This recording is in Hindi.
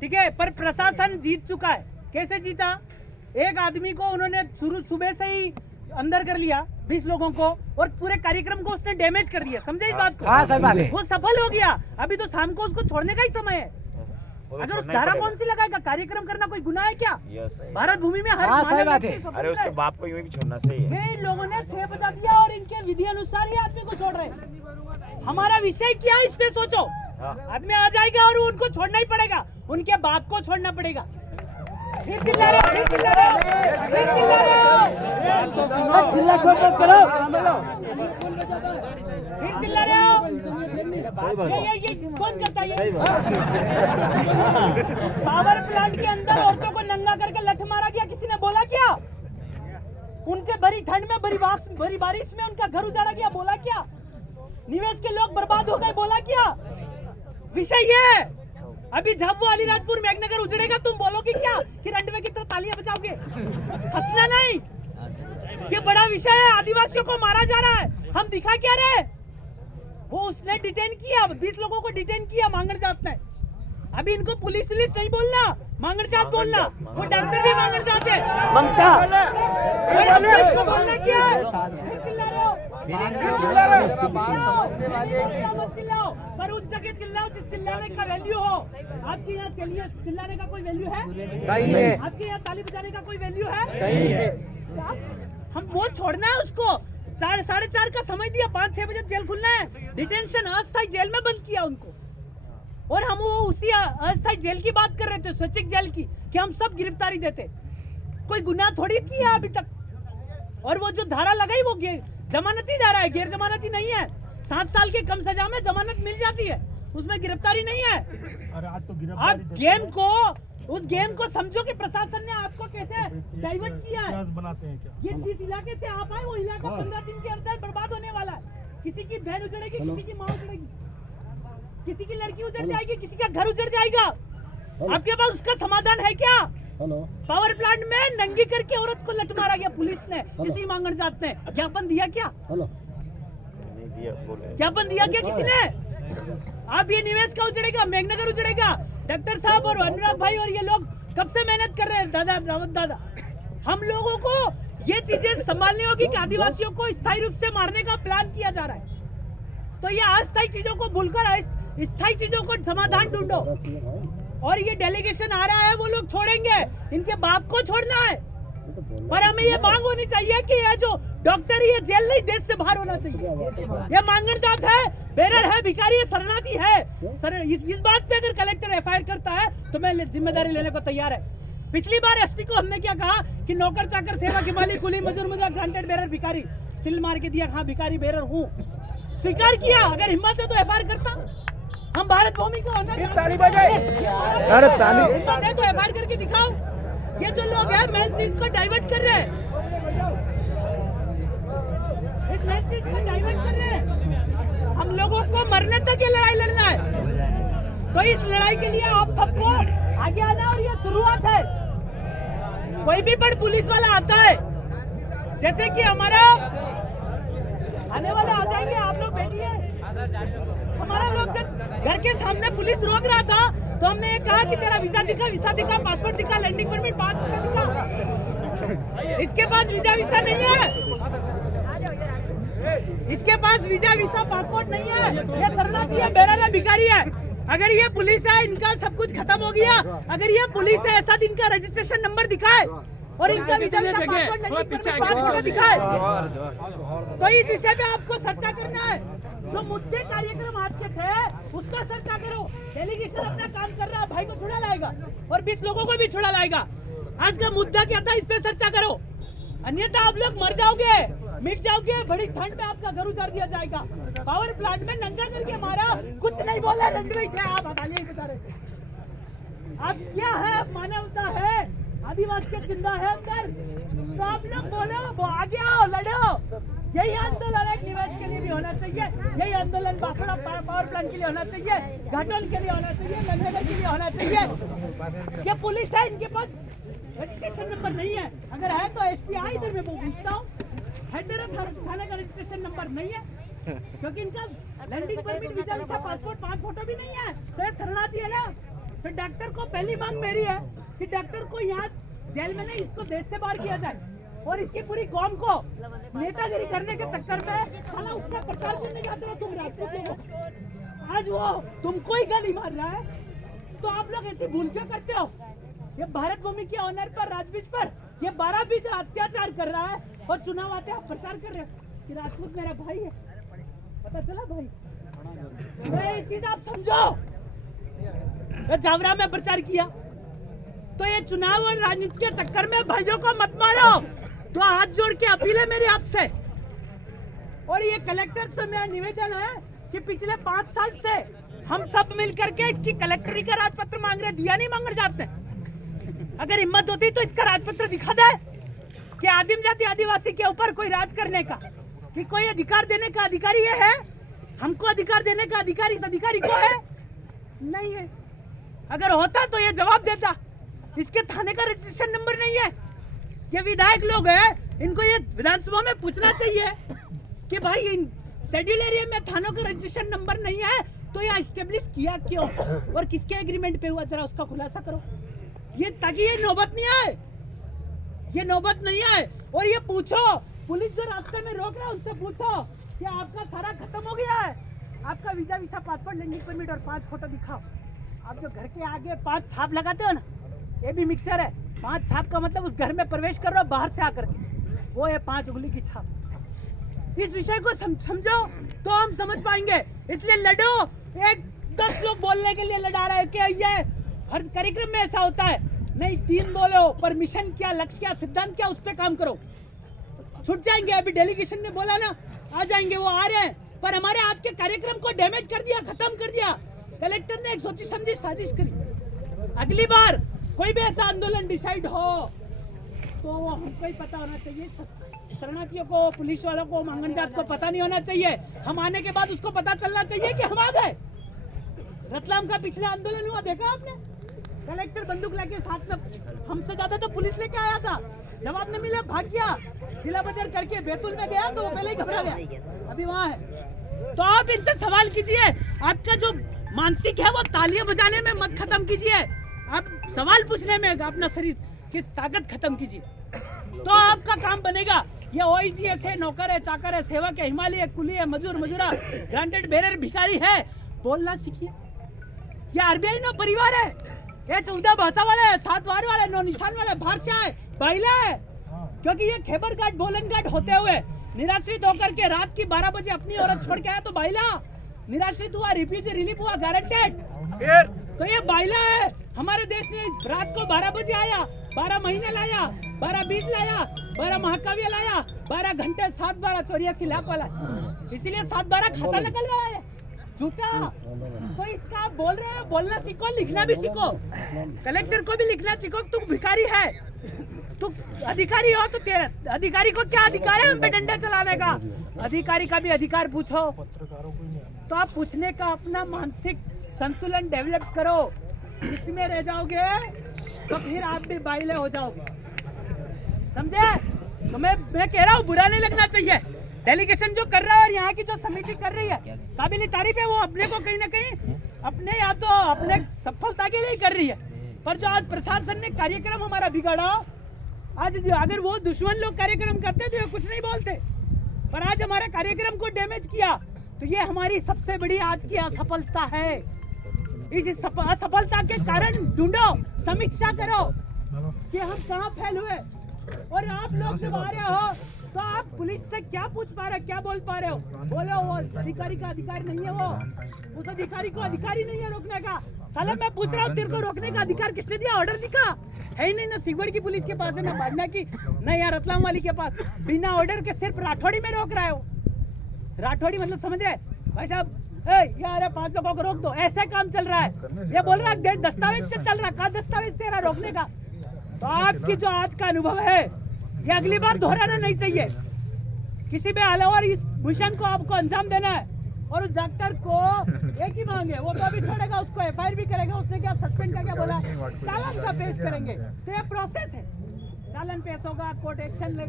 ठीक है, पर प्रशासन जीत चुका है। कैसे जीता? एक आदमी को उन्होंने सुबह से ही अंदर कर लिया, 20 लोगों को, और पूरे कार्यक्रम को उसने डैमेज कर दिया। समझे इस बात को? हाँ, सही बात है। वो सफल हो गया। अभी तो शाम को उसको छोड़ने का ही समय है। अगर उस धारा कौन सी लगाएगा? कार्यक्रम करना कोई गुनाह है क्या? भारत भूमि में हर सही बात है। अरे उसके बाप को यूं भी छोड़ना सही है। इन लोगों ने 6 बजा दिया और इनके विधि अनुसार ये आदमी को छोड़ रहे हैं। हमारा विषय क्या है, इस पे सोचो। आदमी आ जाएगा और उनको छोड़ना ही पड़ेगा, उनके बाप को छोड़ना पड़ेगा। फिर चिल्ला रहे हो, फिर चिल्ला रहे हो, फिर चिल्ला रहे हो, चिल्ला छोड़ मत करो, फिर चिल्ला रहे हो। ये कौन करता है? ये पावर प्लांट के अंदर औरतों को नंगा करके लठ मारा गया, किसी ने बोला क्या? उनके भरी ठंड में, भरी बारिश में उनका घर उजाड़ा गया, बोला क्या? निवेश के लोग बर्बाद हो गए, बोला क्या? विषय ये है। अभी जब वो अलीराजपुर मेघनगर उजड़ेगा, तुम बोलोगे क्या कि रंडवे की तरह तालियां बजाओगे? हंसना नहीं, ये बड़ा विषय है। आदिवासियों को मारा जा रहा है, हम दिखा क्या रहे? वो उसने डिटेन किया, 20 लोगों को डिटेन किया मांगड़ जात ने। अभी इनको पुलिस नहीं बोलना, मांगड़ जात बोलना। वो डॉक्टर भी मांगड़ जाते हैं। ममता इसको बोलना क्या है? चिल्लाओ, पर उस जगह चिल्लाओ जिस चिल्लाने का वैल्यू हो। आपके यहाँ चलिए, चिल्लाने का कोई वैल्यू है? नहीं है। आपके यहाँ ताली बजाने का कोई वैल्यू है? नहीं है। हम वो छोड़ना है उसको। 4, 4:30 का समय दिया, 5-6 बजे जेल खुलना है। डिटेंशन अस्थायी जेल में बंद किया उनको। और हम वो उसी अस्थायी जेल की बात कर रहे थे, स्वैच्छिक जेल की, कि हम सब गिरफ्तारी देते। कोई गुनाह थोड़ी किया अभी तक। और वो जो धारा लगाई वो जमानती धारा है, गैर जमानती नहीं है। 7 साल के कम सजा में जमानत मिल जाती है, उसमें गिरफ्तारी नहीं है। आप उस गेम को समझो कि प्रशासन ने आपको कैसे डाइवर्ट किया है। बनाते हैं क्या? ये जिस इलाके से आप आए, वो इलाका 15 दिन के अंदर बर्बाद होने वाला है। किसी की बहन उजड़ेगी, किसी की माँ उजड़ेगी, किसी की लड़की उजड़ जाएगी, किसी का घर उजड़ जाएगा। आपके पास उसका समाधान है क्या? पावर प्लांट में नंगी करके औरत को लठ मारा गया पुलिस ने, किसी मांगड़ जात ने। ज्ञापन दिया क्या? ज्ञापन दिया क्या किसी ने? आप ये निवेश का उजड़ेगा, मेघनगर उजड़ेगा। डॉक्टर साहब और अनुराग भाई और ये लोग कब से मेहनत कर रहे हैं, दादा रावत दादा। हम लोगों को ये चीजें संभालनी होगी कि आदिवासियों को स्थायी रूप से मारने का प्लान किया जा रहा है। तो ये अस्थायी चीजों को भूलकर स्थायी चीजों को समाधान ढूंढो। और ये डेलीगेशन आ रहा है, वो लोग छोड़ेंगे, इनके बाप को छोड़ना है। पर हमें ये मांग होनी चाहिए कि ये जो डॉक्टर ये जेल नहीं, देश से बाहर होना चाहिए। ये मांगड़ जात है, बेरर है, भिखारी है, शरणार्थी है। सर इस बात पे अगर कलेक्टर एफआईआर करता है तो मैं जिम्मेदारी लेने को तैयार है। पिछली बार एसपी को हमने क्या कहा कि नौकर चाकर सेवा के मालिक कुली मजदूर मुद्रा ग्रांटेड बेरर भिखारी, सिल मार के दिया, हाँ भिखारी बेरर हूँ, स्वीकार किया। अगर हिम्मत है तो एफआईआर करता। हम भारत भूमि को हिम्मत है तो एफआईआर करके दिखाओ। ये जो लोग हैं मेन चीज को डाइवर्ट कर रहे हैं, इस मेन चीज को डाइवर्ट कर रहे हैं। हम लोगों को मरने तक ये लड़ाई लड़ना है। तो इस लड़ाई के लिए आप सबको आगे आना, और ये शुरुआत है। कोई भी बड़ पुलिस वाला आता है, जैसे कि हमारा आने वाले आ जाएंगे, आप लोग बैठिए। हमारा लोग जब घर के सामने पुलिस रोक रहा था तो हमने ये कहा कि तेरा वीजा दिखा, पासपोर्ट दिखा, लैंडिंग परमिट, 5 मिनट दिखा। इसके पास वीजा नहीं है, इसके पास वीजा पासपोर्ट नहीं है। ये शरणार्थी है, बेरर है, भिखारी है। अगर ये पुलिस है, इनका सब कुछ खत्म हो गया। अगर ये पुलिस है, ऐसा इनका रजिस्ट्रेशन नंबर दिखाए और इनका वीजा पासपोर्ट नहीं दिखाए। तो इस विषय पे आपको चर्चा करना है। जो मुद्दे कार्यक्रम आज के थे उसका चर्चा करो। डेलीगेशन अपना काम कर रहा है, भाई को छुड़ा लाएगा और 20 लोगों को भी छुड़ा लाएगा। आज का मुद्दा क्या था, इस पे चर्चा करो। अन्यथा आप लोग मर जाओगे, मिट जाओगे। बड़ी ठंड में आपका घर उजाड़ दिया जाएगा। पावर प्लांट में नंगा करके मारा, कुछ नहीं बोला, नंगे थे आप, हटा लिए बेचारे। आप क्या है, मानवता है, आदिवासी जिंदा है अंदर। तो आप लोग बोलो, वो आगे आओ, लड़ो। यही आंदोलन एक निवेश के लिए भी होना चाहिए, यही आंदोलन बासड़ा पावर प्लांट के लिए होना चाहिए, घाटोल के लिए होना चाहिए, नंदनगर के लिए होना चाहिए। ये पुलिस है, इनके पास रजिस्ट्रेशन नंबर नहीं है। अगर है तो एसपीआई इधर में पूछता हूँ, हैदराबाद थाने का रजिस्ट्रेशन नंबर नहीं है, क्योंकि इनका landing permit, visa, passport, 5 photo भी नहीं है। तो ये शरणार्थी है ना। तो डॉक्टर को पहली मांग मेरी है कि डॉक्टर को यहाँ जेल में नहीं, इसको देश से बाहर किया जाए और इसकी पूरी कौम को नेतागिरी करने के चक्कर में साला उसका प्रचार करने जाते हो तुम राजपूत लोग। आज वो तुमको ही गाली मार रहा है तो आप लोग ऐसी भूल क्यों करते हो? ये भारत भूमि के ऑनर पर, राजवीर पर ये 12-20 अत्याचार कर रहा है और चुनाव आते आप प्रचार कर रहे हो कि राजपूत मेरा भाई है। पता चला भाई? ये चीज आप समझो। जावरा में प्रचार किया तो ये चुनाव और राजनीति के चक्कर में भाइयों को मत मारो। तो हाथ जोड़ के अपील है मेरी आपसे। और ये कलेक्टर से मेरा निवेदन है कि पिछले 5 साल से हम सब मिलकर के इसकी कलेक्टरी का राजपत्र मांग रहे, दिया नहीं मांग जाते। अगर हिम्मत होती तो इसका राजपत्र दिखा दे कि आदिम जाति आदिवासी के ऊपर कोई राज करने का, कि कोई अधिकार देने का अधिकारी ये है, हमको अधिकार देने का अधिकारी इस अधिकारी को है? नहीं है। अगर होता तो ये जवाब देता। इसके थाने का रजिस्ट्रेशन नंबर नहीं है। ये विधायक लोग हैं, इनको ये विधानसभा में पूछना चाहिए कि भाई इन शेड्यूल एरिया में थानों का रजिस्ट्रेशन नंबर नहीं है तो ये एस्टेब्लिश किया क्यों और किसके एग्रीमेंट पे हुआ, जरा उसका खुलासा करो। ये ताकि ये नौबत नहीं आए, ये नौबत नहीं आए। और ये पूछो, पुलिस जो रास्ते में रोक रहा है उनसे पूछो कि आपका सारा खत्म हो गया है, आपका visa, visa, passport, language permit और 5 फोटो दिखाओ। आप जो घर के आगे 5 छाप लगाते हो ना, ये भी मिक्सर है। 5 छाप का मतलब उस घर में प्रवेश कर रहे हो बाहर से आकर के, वो है 5 उंगली की छाप। इस विषय को समझो तो हम समझ पाएंगे। इसलिए लड़ो। 10 लोग बोलने के लिए लड़ा रहे हैं कि ये हर कार्यक्रम में ऐसा होता है। नहीं, 3 बोलो, पर मिशन क्या, लक्ष्य क्या, सिद्धांत क्या, उस पर काम करो। छूट जाएंगे। अभी डेलीगेशन ने बोला ना आ जाएंगे, वो आ रहे हैं, पर हमारे आज के कार्यक्रम को डैमेज कर दिया, खत्म कर दिया। कलेक्टर ने एक सोची समझी साजिश करी। अगली बार कोई भी ऐसा आंदोलन डिसाइड हो तो हमको ही पता होना चाहिए। शरणार्थियों को, पुलिस वालों को, मांगन जात को पता नहीं होना चाहिए। हम आने के बाद उसको पता चलना चाहिए कि हम आ गए। रतलाम का पिछला आंदोलन हुआ, देखा आपने? कलेक्टर बंदूक लेके साथ में, हमसे ज्यादा तो पुलिस लेके आया था, जवाब नहीं मिला, भाग गया। जिला बदर करके बैतूल में गया तो वो पहले ही घबरा गया, अभी वहाँ है। तो आप इनसे सवाल कीजिए। आपका जो मानसिक है वो तालियां बजाने में मत खत्म कीजिए, आप सवाल पूछने में अपना शरीर की ताकत खत्म कीजिए, तो आपका काम बनेगा। ये OIGS है, नौकर है, चाकर है, सेवक है, हिमालय है, कुली है, मजूर, मजूरा, ग्रांटेड बेरर, भिखारी है, बोलना सीखिए। ये RBI ना परिवार है, ये 14 भाषा वाले है, 7 वार वाले, 9 निशान वाले, भाषा है, बाइला है। क्योंकि ये खेबर घाट, बोलन घाट होते हुए निराश्रित होकर के रात की 12 बजे अपनी औरत छोड़ के आया तो बाइला, निराश्रित हुआ, रिफ्यूजी रिलीफ हुआ, गारंटेड, तो ये बाइला है। हमारे देश ने रात को 12 बजे आया, 12 महीने लाया, 12 बीज लाया, 12 महाकाव्य लाया, 12 घंटे, 7-12 84 लाख वाला, इसीलिए 7-12 खाता निकलवाया है झूठा। तो इसका आप बोल रहे हो, बोलना सीखो, लिखना भी सीखो। कलेक्टर को भी लिखना सीखो। तू भिखारी है, तू अधिकारी हो तो तेरा अधिकारी को क्या अधिकार है हम पे डंडा चलाने का? अधिकारी का भी अधिकार पूछो। तो आप पूछने का अपना मानसिक संतुलन डेवलप करो। इसमें रह जाओगे तो फिर आप भी बाइले हो जाओगे, समझे? तो मैं कह रहा हूँ, बुरा नहीं लगना चाहिए। डेलीगेशन जो कर रहा है और यहाँ की जो समिति कर रही है, काबिल तारीफ है। वो अपने को कहीं ना कहीं अपने या तो अपने सफलता के लिए कर रही है, पर जो आज प्रशासन ने कार्यक्रम हमारा बिगाड़ा, आज अगर वो दुश्मन लोग कार्यक्रम करते तो कुछ नहीं बोलते, पर आज हमारा कार्यक्रम को डैमेज किया, तो ये हमारी सबसे बड़ी आज की असफलता है। इस असफलता के कारण ढूंढो, समीक्षा करो कि हम कहाँ फेल हुए। और आप लोग जब आ रहे हो तो आप पुलिस से क्या पूछ पा रहे हो, क्या बोल पा रहे हो? बोलो वो अधिकारी का अधिकार नहीं है, वो उस अधिकारी को अधिकारी नहीं है रोकने का। साला मैं पूछ रहा हूँ, तेरे को रोकने का अधिकार किसने दिया? ऑर्डर दिखा है ही नहीं, ना सिगवड़ की पुलिस के पास है, ना बाड़ना की, ना यहाँ रतलाम वाली के पास। बिना ऑर्डर के सिर्फ राठौड़ी में रोक रहे हो। राठौड़ी मतलब समझ रहे भाई साहब? यार 5 लोगों को रोक दो, ऐसा काम चल रहा है। ये बोल रहा है दस्तावेज से चल रहा, कहाँ दस्तावेज तेरा रोकने का? तो आपकी जो आज का अनुभव है ये अगली बार दोहराना नहीं चाहिए। किसी भी हाल और इस मिशन को आपको अंजाम देना है। और उस डॉक्टर को एक ही मांग है, वो तो अभी छोड़ेगा, उसको FIR भी करेगा। उसने क्या सस्पेंड का क्या बोला, चालान का पेश करेंगे। तो ये प्रोसेस है, चालान पेश होगा, कोर्ट एक्शन लेगा।